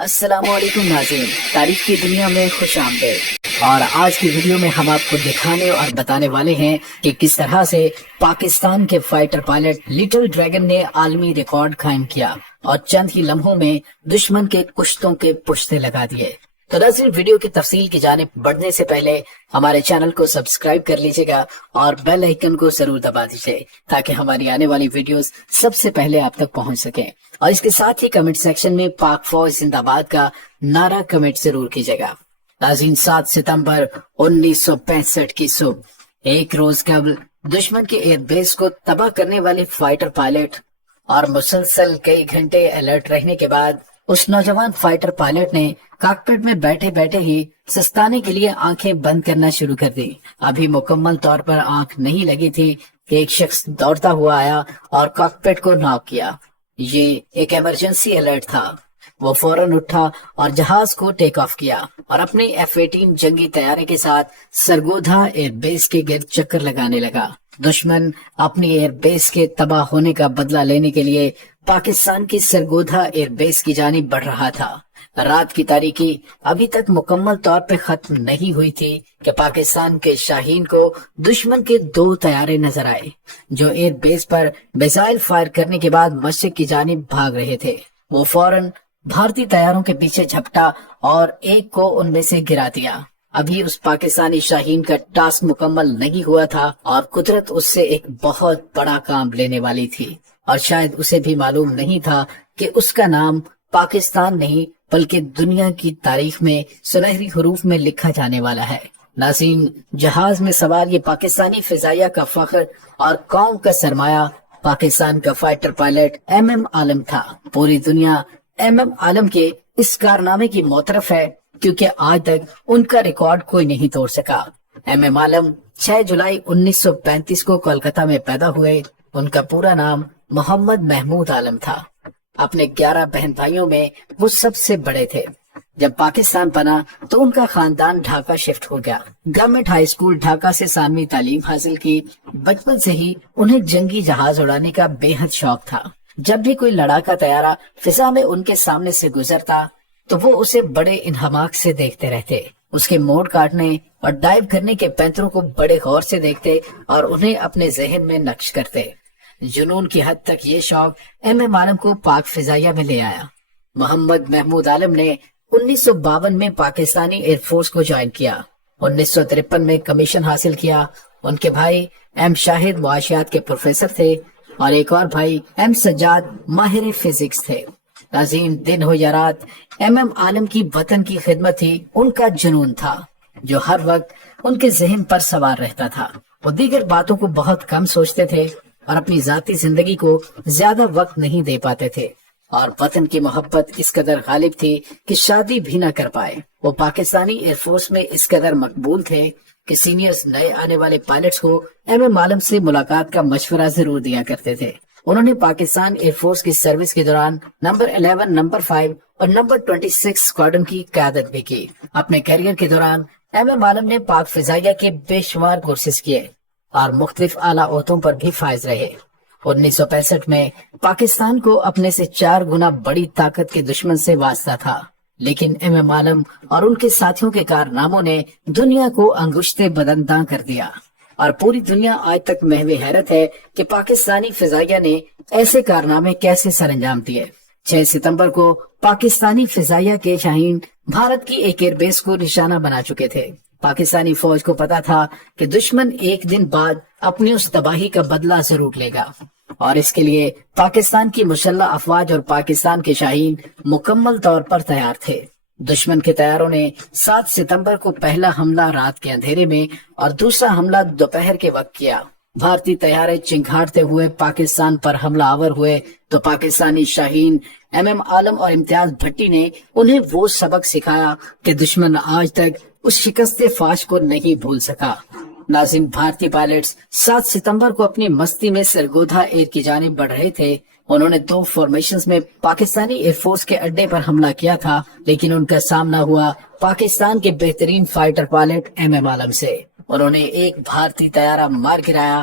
السلام علیکم ناظرین، تاریخ کی دنیا میں خوش آمدید۔ اور آج کی ویڈیو میں ہم آپ کو دکھانے اور بتانے والے ہیں کہ کس طرح سے پاکستان کے فائٹر پائلٹ لٹل ڈریگن نے عالمی ریکارڈ قائم کیا اور چند ہی لمحوں میں دشمن کے کشتوں کے پشتے لگا دیے۔ تو ناظرین، ویڈیو کی تفصیل کی جانب بڑھنے سے پہلے ہمارے چینل کو سبسکرائب کر لیجئے گا اور بیل آئیکن کو ضرور دبا دیجئے تاکہ ہماری آنے والی ویڈیوز سب سے پہلے آپ تک پہنچ سکیں، اور اس کے ساتھ ہی کمنٹ سیکشن میں پاک فوج زندہ باد کا نعرہ کمنٹ ضرور کیجئے گا۔ ناظرین، 7 ستمبر 1965 کی صبح، ایک روز قبل دشمن کے ایئر بیس کو تباہ کرنے والے فائٹر پائلٹ اور مسلسل کئی گھنٹے الرٹ رہنے کے بعد اس نوجوان فائٹر پائلٹ نے کاکپٹ میں بیٹھے بیٹھے ہی سستانے کے لیے آنکھیں بند کرنا شروع کر دی۔ ابھی مکمل طور پر آنکھ نہیں لگی تھی کہ ایک شخص دوڑتا ہوا آیا اور کاکپٹ کو ناک کیا۔ یہ ایک ایمرجنسی الرٹ تھا۔ وہ فوراً اٹھا اور جہاز کو ٹیک آف کیا اور اپنے F-18 جنگی طیارے کے ساتھ سرگودھا ایئر بیس کے گرد چکر لگانے لگا۔ دشمن اپنی ایئر بیس کے تباہ ہونے کا بدلہ لینے کے لیے پاکستان کی سرگودھا ایئر بیس کی جانب بڑھ رہا تھا۔ رات کی تاریکی ابھی تک مکمل طور پہ ختم نہیں ہوئی تھی کہ پاکستان کے شاہین کو دشمن کے 2 طیارے نظر آئے جو ایئر بیس پر میزائل فائر کرنے کے بعد مشرق کی جانب بھاگ رہے تھے۔ وہ فوراً بھارتی طیاروں کے پیچھے جھپٹا اور ایک کو ان میں سے گرا دیا۔ ابھی اس پاکستانی شاہین کا ٹاسک مکمل نہیں ہوا تھا اور قدرت اس سے ایک بہت بڑا کام لینے والی تھی، اور شاید اسے بھی معلوم نہیں تھا کہ اس کا نام پاکستان نہیں بلکہ دنیا کی تاریخ میں سنہری حروف میں لکھا جانے والا ہے۔ ناظرین، جہاز میں سوار یہ پاکستانی فضائیہ کا فخر اور قوم کا سرمایہ پاکستان کا فائٹر پائلٹ MM عالم تھا۔ پوری دنیا MM عالم کے اس کارنامے کی معترف ہے کیونکہ آج تک ان کا ریکارڈ کوئی نہیں توڑ سکا۔ MM عالم 6 جولائی 1935 کو کولکتہ میں پیدا ہوئے۔ ان کا پورا نام محمد محمود عالم تھا۔ اپنے 11 بہن بھائیوں میں وہ سب سے بڑے تھے۔ جب پاکستان بنا تو ان کا خاندان ڈھاکہ شفٹ ہو گیا۔ گورنمنٹ ہائی اسکول ڈھاکہ سے ثانوی تعلیم حاصل کی۔ بچپن سے ہی انہیں جنگی جہاز اڑانے کا بے حد شوق تھا۔ جب بھی کوئی لڑاکا طیارہ فضا میں ان کے سامنے سے گزرتا تو وہ اسے بڑے انہماک سے دیکھتے رہتے۔ اس کے موڑ کاٹنے اور ڈائیو کرنے کے پینتروں کو بڑے غور سے دیکھتے اور انہیں اپنے ذہن میں نقش کرتے۔ جنون کی حد تک یہ شوق MM عالم کو پاک فضائیہ میں لے آیا۔ محمد محمود عالم نے 1952 میں پاکستانی ایئر فورس کو جوائن کیا۔ 1953 میں کمیشن حاصل کیا۔ ان کے بھائی M شاہد معاشیات کے پروفیسر تھے اور ایک اور بھائی M سجاد ماہر فزکس تھے۔ ناظرین، دن ہو یا رات، MM عالم کی وطن کی خدمت ہی ان کا جنون تھا جو ہر وقت ان کے ذہن پر سوار رہتا تھا۔ وہ دیگر باتوں کو بہت کم سوچتے تھے اور اپنی ذاتی زندگی کو زیادہ وقت نہیں دے پاتے تھے، اور وطن کی محبت اس قدر غالب تھی کہ شادی بھی نہ کر پائے۔ وہ پاکستانی ایئر فورس میں اس قدر مقبول تھے کہ سینئرز نئے آنے والے پائلٹس کو MM عالم سے ملاقات کا مشورہ ضرور دیا کرتے تھے۔ انہوں نے پاکستان ایئر فورس کی سروس کے دوران نمبر 11، نمبر 5 اور نمبر 26 اسکواڈرن کی قیادت بھی کی۔ اپنے کیریئر کے دوران MM عالم نے پاک فضائیہ کے بے شمار کورسز کیے اور مختلف اعلیٰ عہدوں پر بھی فائز رہے۔ 1965 میں پاکستان کو اپنے سے 4 گنا بڑی طاقت کے دشمن سے واسطہ تھا، لیکن MM عالم اور ان کے ساتھیوں کے کارناموں نے دنیا کو انگشت بدنداں کر دیا، اور پوری دنیا آج تک محو حیرت ہے کہ پاکستانی فضائیہ نے ایسے کارنامے کیسے سر انجام دیے۔ 6 ستمبر کو پاکستانی فضائیہ کے شاہین بھارت کی ایک ایئر بیس کو نشانہ بنا چکے تھے۔ پاکستانی فوج کو پتا تھا کہ دشمن ایک دن بعد اپنی اس تباہی کا بدلہ ضرور لے گا، اور اس کے لیے پاکستان کی مسلح افواج اور پاکستان کے شاہین مکمل طور پر تیار تھے۔ دشمن کے طیاروں نے 7 ستمبر کو پہلا حملہ رات کے اندھیرے میں اور دوسرا حملہ دوپہر کے وقت کیا۔ بھارتی طیارے چنگھاڑتے ہوئے پاکستان پر حملہ آور ہوئے تو پاکستانی شاہین MM عالم اور امتیاز بھٹی نے انہیں وہ سبق سکھایا کہ دشمن آج تک اس شکست فاش کو نہیں بھول سکا۔ ناظرین، بھارتی پائلٹس 7 ستمبر کو اپنی مستی میں سرگودھا ایئر کی جانب بڑھ رہے تھے۔ انہوں نے 2 فارمیشنز میں پاکستانی ایئر فورس کے اڈے پر حملہ کیا تھا، لیکن ان کا سامنا ہوا پاکستان کے بہترین فائٹر پائلٹ MM عالم سے۔ انہوں نے ایک بھارتی طیارہ مار گرایا